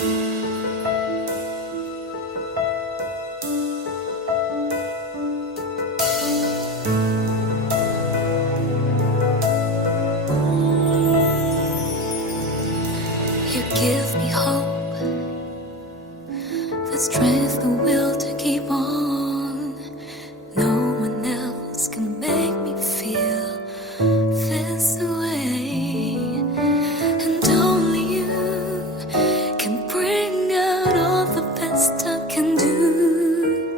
You give me hope, the strength, the will to keep on. No one else can make me feel this way, and only you can bring out all the best I can do.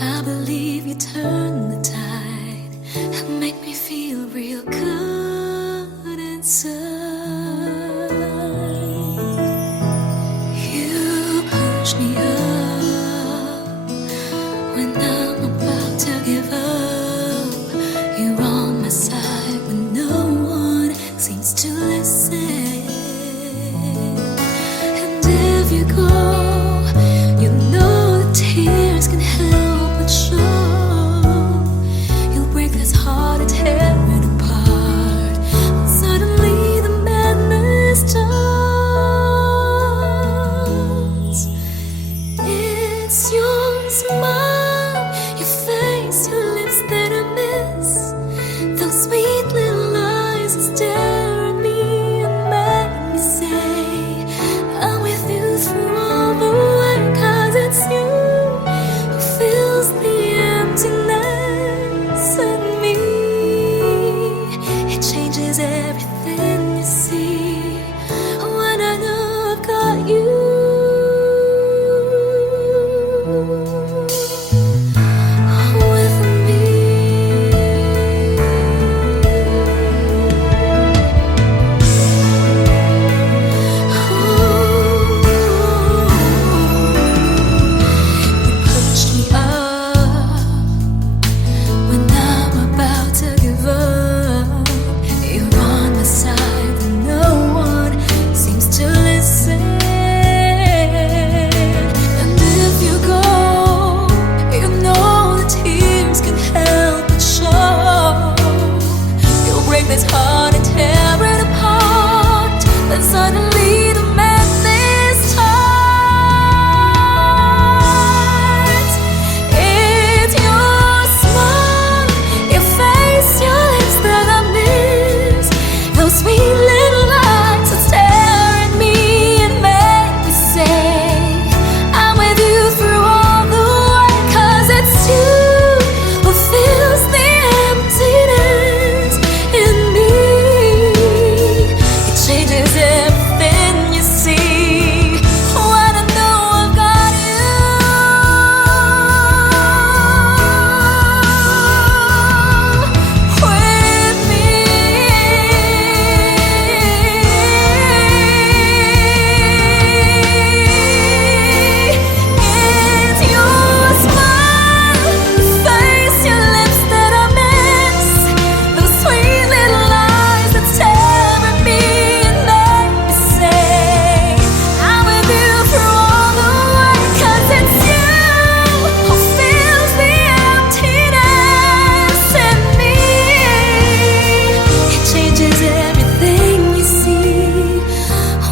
I believe you turn the tide and make me feel real good inside. Push me up when I'm about to give up. You're on my side when no one seems to listen. And if you go, you know the tears can help but show. You'll break this heart and tear it apart. And suddenly the madness starts. It's your smile, your face, your lips that I miss. Those sweet little eyes that stare at me and make me say I'm with you through all the way. 'Cause it's you who fills the emptiness in me. It changes everything you see when I know I've got you. This heart and tear it apart, and suddenly the madness starts. It's your smile, your face, your lips that I miss. Those sweet little eyes that stare at me and make me say I'm with you through all the way. 'Cause it's you who fills the emptiness in me. It changes everything you see when I know I've got you. With me, it's your smile, your face, your lips that I miss. Those sweet little eyes that stare at me and make me say I'm with you through all the way. 'Cause it's you who fills the emptiness in me. It changes everything you see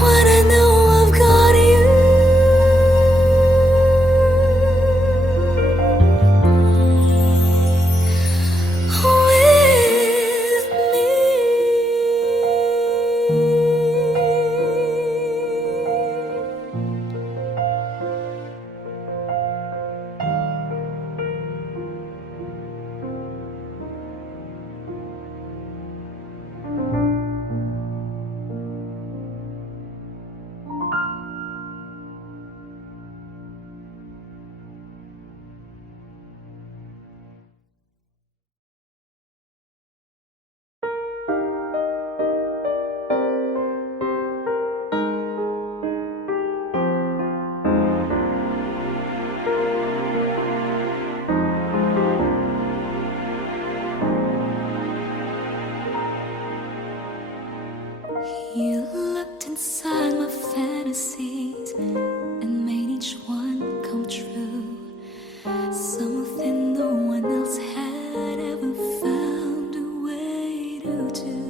when I know I've got you. With me. You looked inside my fantasies and made each one come true. Something no one else had ever found a way to do.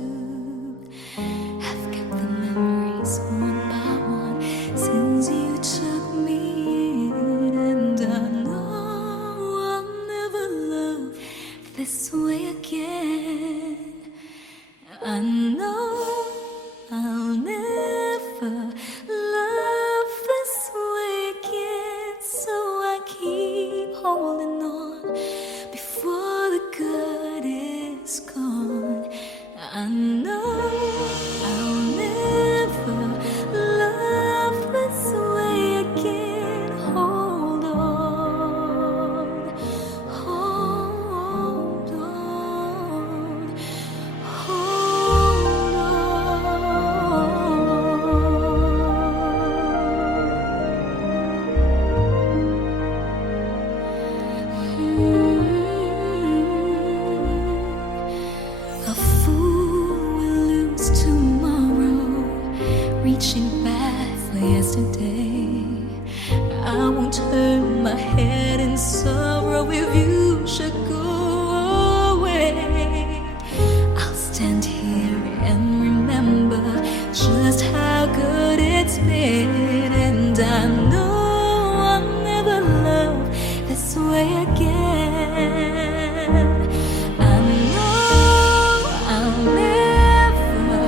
I've kept the memories one by one since reaching back for yesterday. I won't turn my head in sorrow if you should go away. I'll stand here and remember just how good it's been, and I know I'll never love this way again. I know I'll never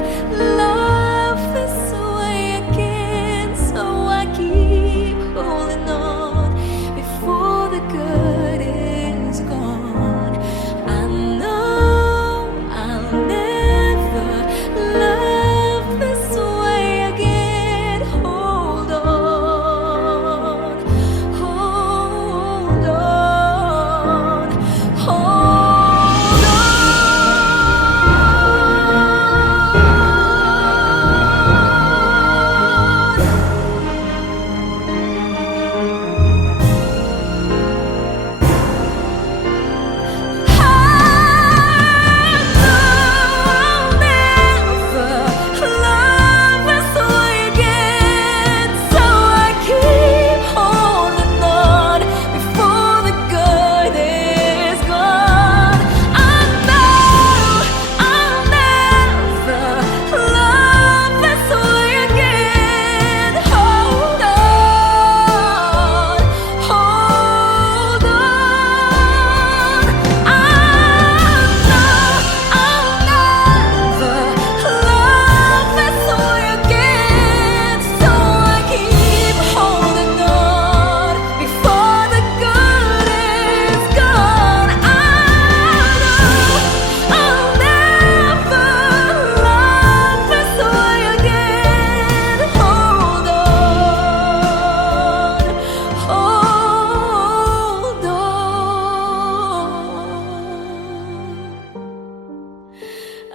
love this way again, so I keep holding on before the good is gone. I know I'll never love this way again. Hold on, hold on, hold on.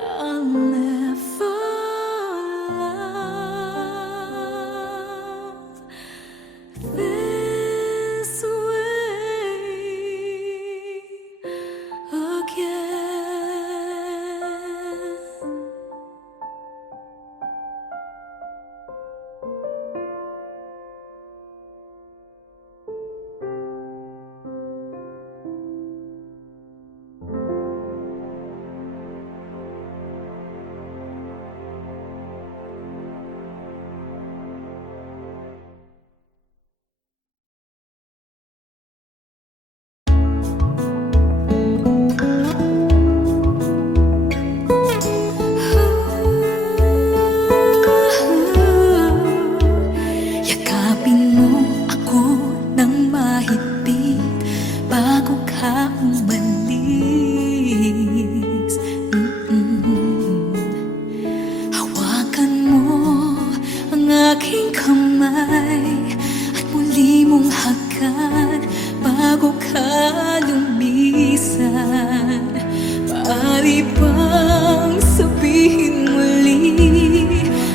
I'll never love this way again. Yakapin mo ako ng mahigpit bago ka umalis. Hawakan mo ang aking kamay at muli mong hagan bago ka lumisan. Maaari bang sabihin muli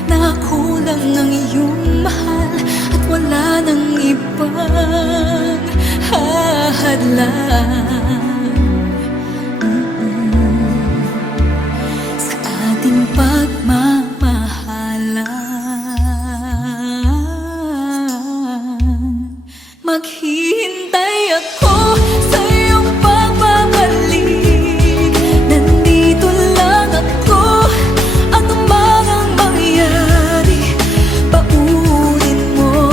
na ako lang ang iyong mahal at wala nang ibang hahadlang sa ating pagmamahalan? Maghihintay ako sa iyong pagbabalik. Nandito lang ako, ano man ang mangyari. Paunin mo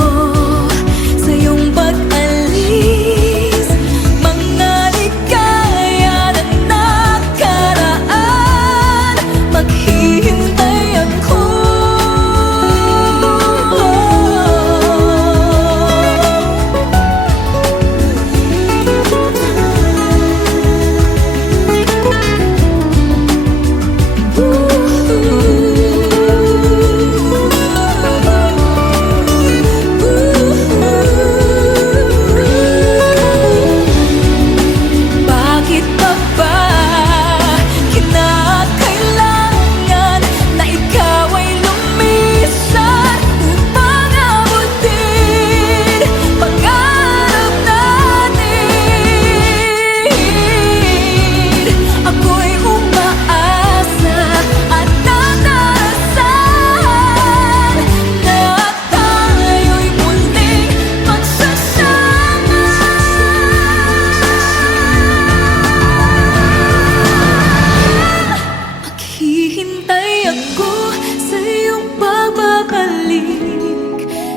sa iyong pag-alis. Mga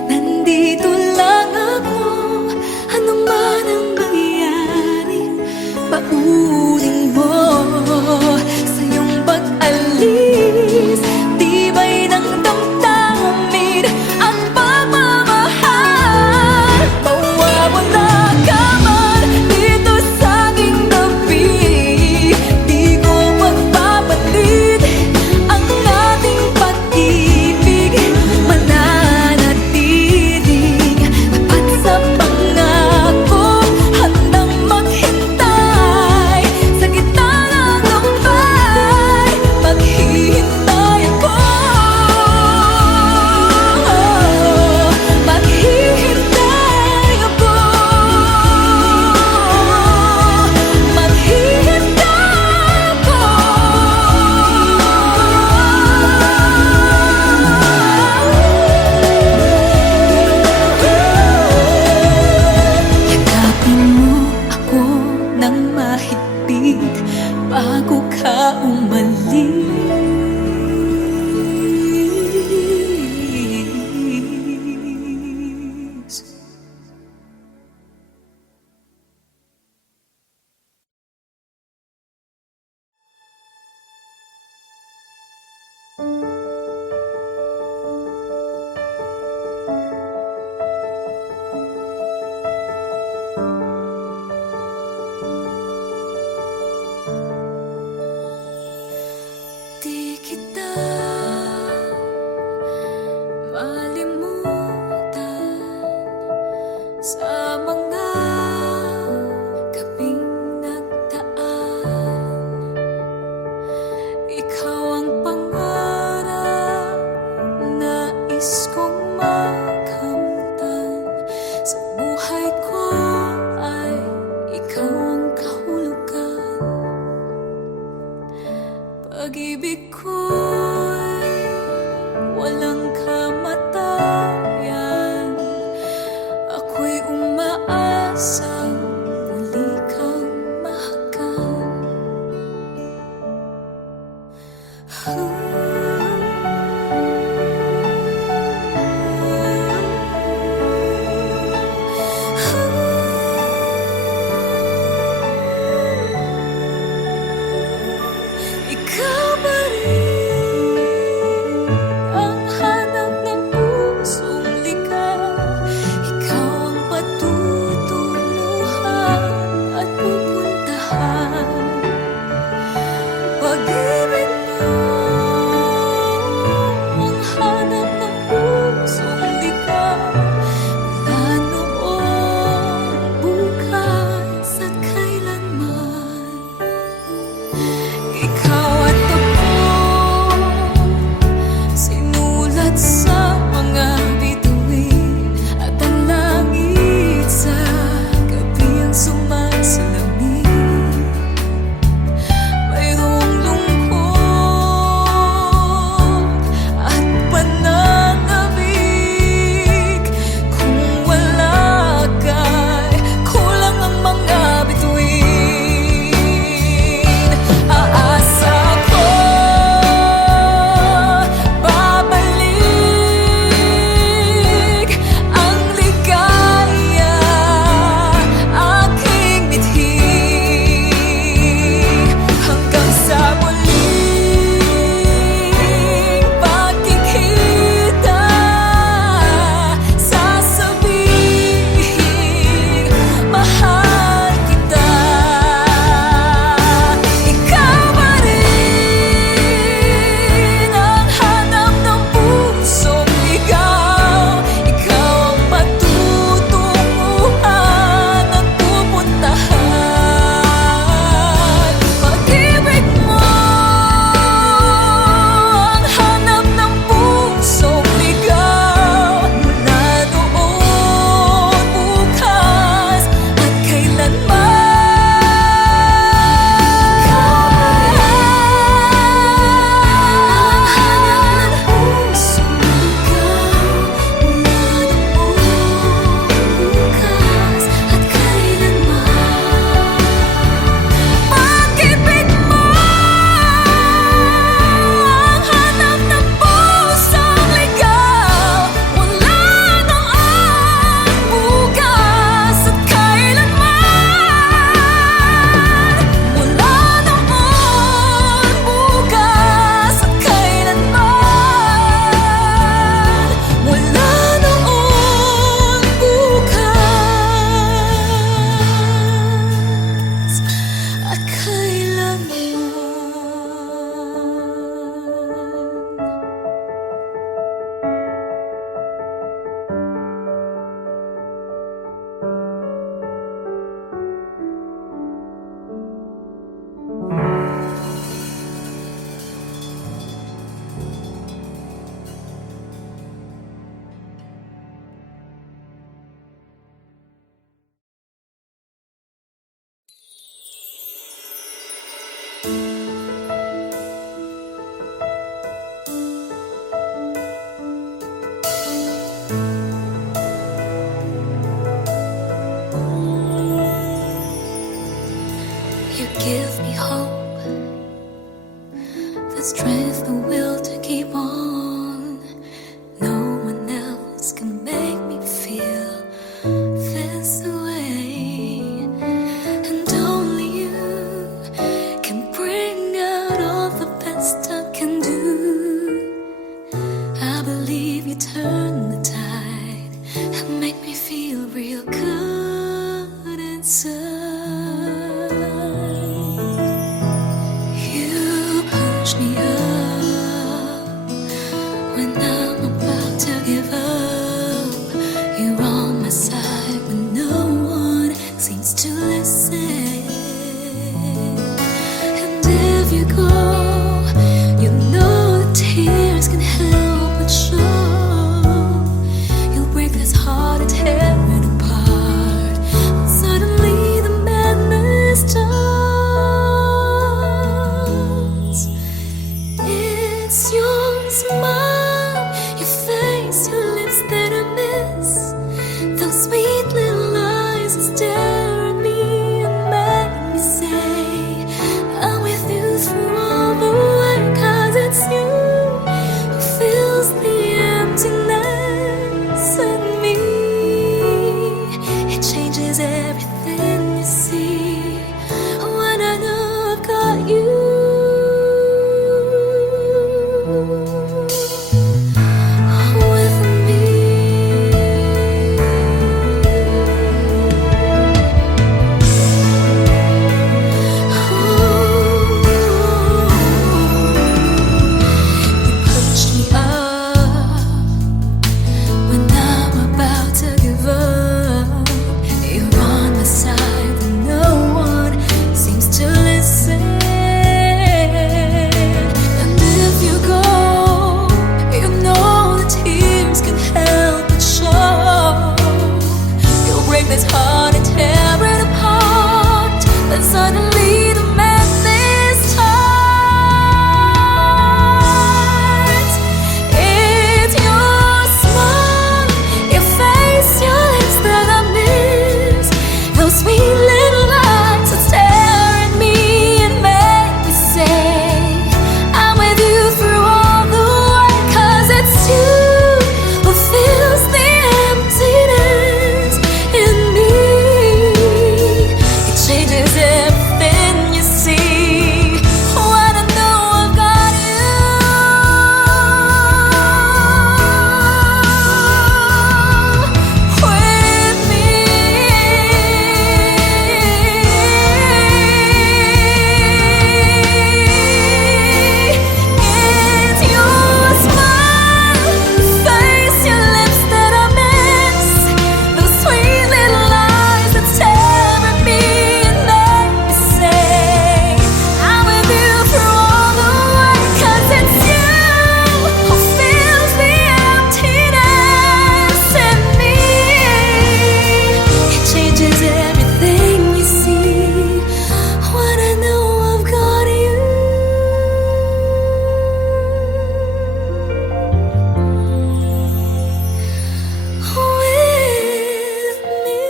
Nandito lang ako, ano man ang mangyari, paunin mo sa iyong pag-alis. Tibay ng damdamin at pagmamahal. Mawawala ka man dito sa aking tabi, di ko magpapalit ang ating pag-ibig. Mananatili you turn the tide and make me feel real good inside. You push me up when I'm about to give up. You're on my side when no one seems to listen. And if you go, you know the tears can help but show. You'll break this heart and tear it apart. And suddenly the madness starts. It's your smile, your face, your lips that I miss. Those sweet little eyes that stare at me and make me say, I'm with you through all the way. 'Cause it's you who fills the emptiness in me. It changes everything you see when I know I've got you. With me. You pushed me up when I'm about to give up. You're on my side when no one seems to listen. And if you go, you know the tears can help but show. You'll break this heart and tear it apart. And suddenly the madness starts. It's your smile, your face, your lips that I miss. Those sweet little eyes that stare at me and make me say, I'm with you through all the way. 'Cause it's you who fills the emptiness in me. It changes everything you see when I know I've got you. With me. It's your smile, your face, your lips that I miss. Those sweet little eyes that stare at me and make me say, I'm with you through all the way. 'Cause it's you who fills the emptiness in me. It changes everything you see when I know I've got you. With me.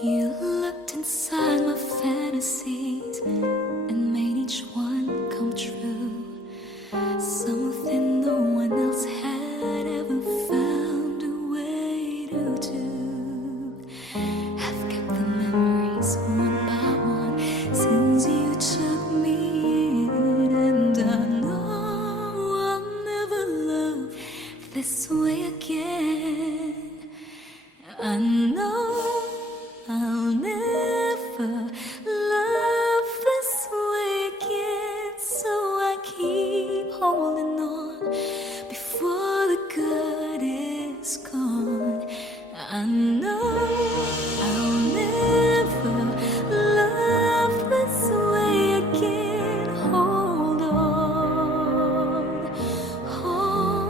You looked inside my fantasies and made each one come true. Something no one else had ever found a way to do. I've kept the memories one by one since you took me in, and I know I'll never love this way again. I know I'll never love this way again. So I keep holding on before the good is gone. I know I'll never love this way again. Hold on, hold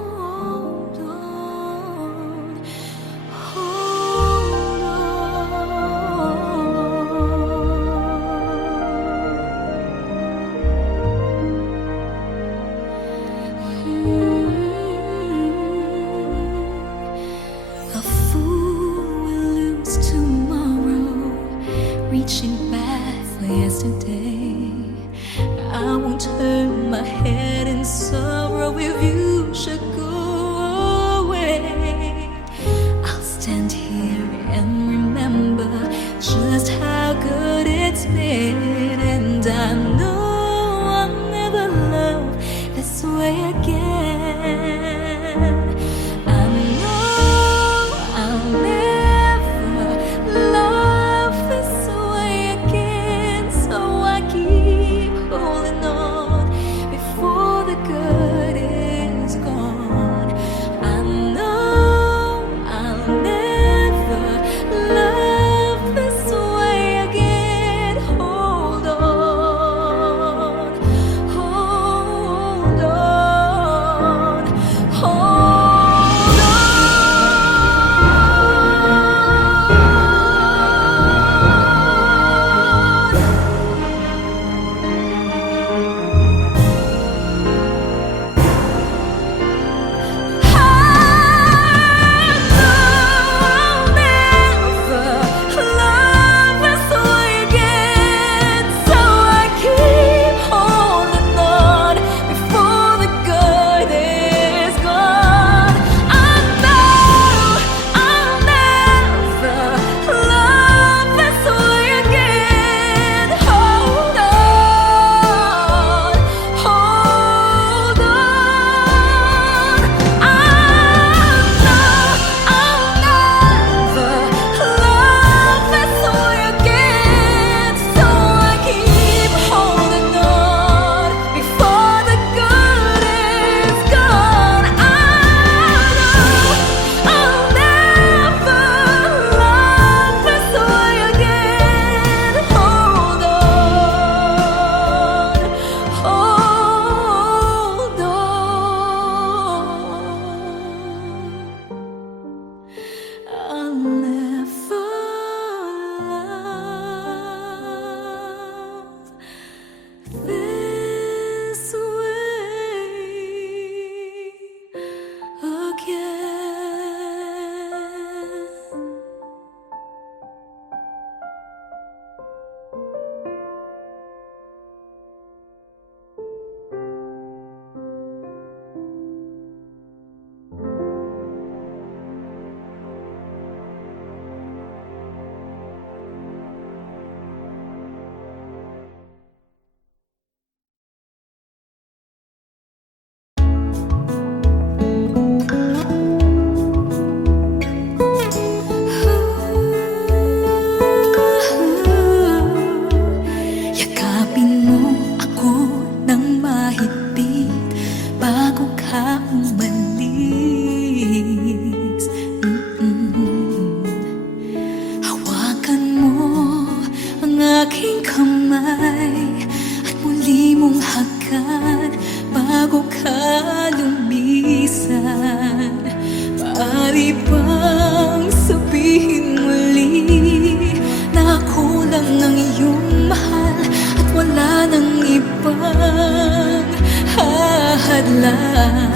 lang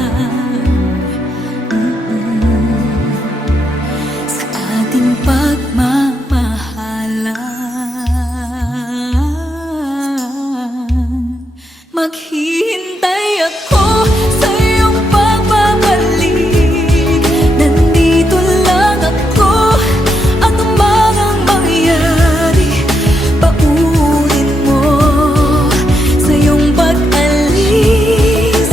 sa ating pagmamahalan. Maghihintay ako sa iyong pagbabalik. Nandito lang ako, ano man ang mangyari. Paunin mo sa iyong pag-alis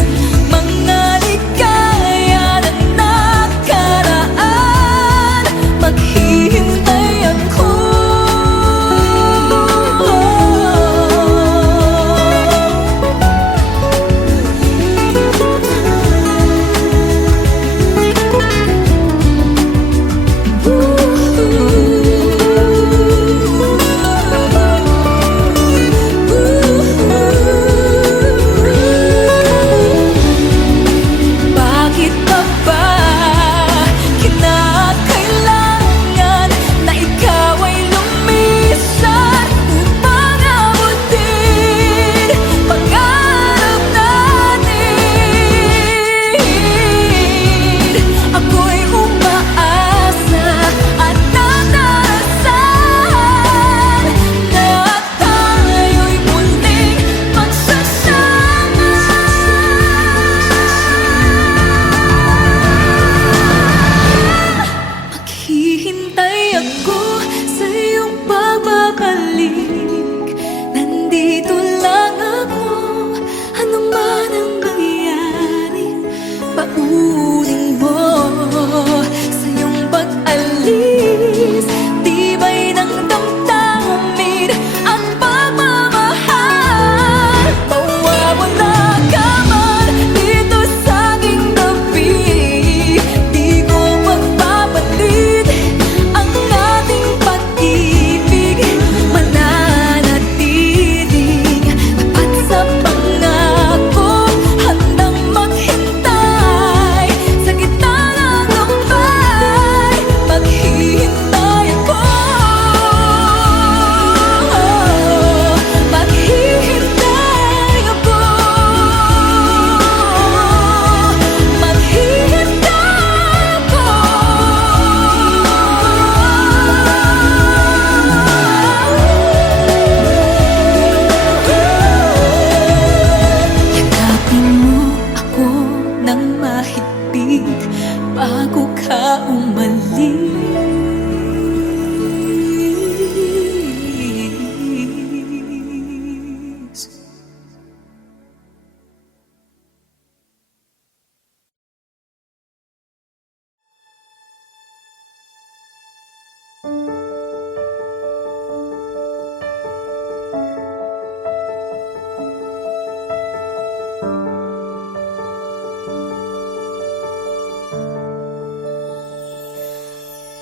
mga ligaya ng nakaraan. Maghihintay ako. Bakit pa ba kinakailangan na ikaw ay lumisan upang abutin pangarap natin? Ako'y umaasa at nadarasan na tayo'y muling magsasama. Maghihintay ako sa iyong pagbabalik. Nandito lang ako, ano man ang mangyari. Paunin mo sa iyong pag-alis tibay ng damdamin at pagmamahal. Mawawala ka man dito sa aking tabi, di ko magpapalit ang ating pag-ibig. Mananatiling tapat sa pangako, handang maghintay sa gitna ng lumbay. Maghihintay ako. Maghihintay ako. Maghihintay ako. Yakapin mo ako ng mahigpit bago ka umalis.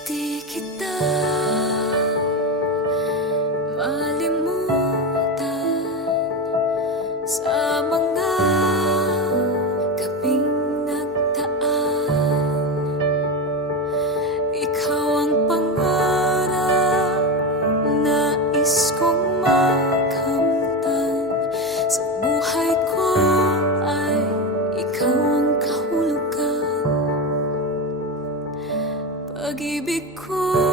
Di kita malimutan sa mga gabing nagdaan. Ikaw ang pangarap, nais kong makamtan. Sa buhay ko ay ikaw ang kahulugan. Pag-ibig ko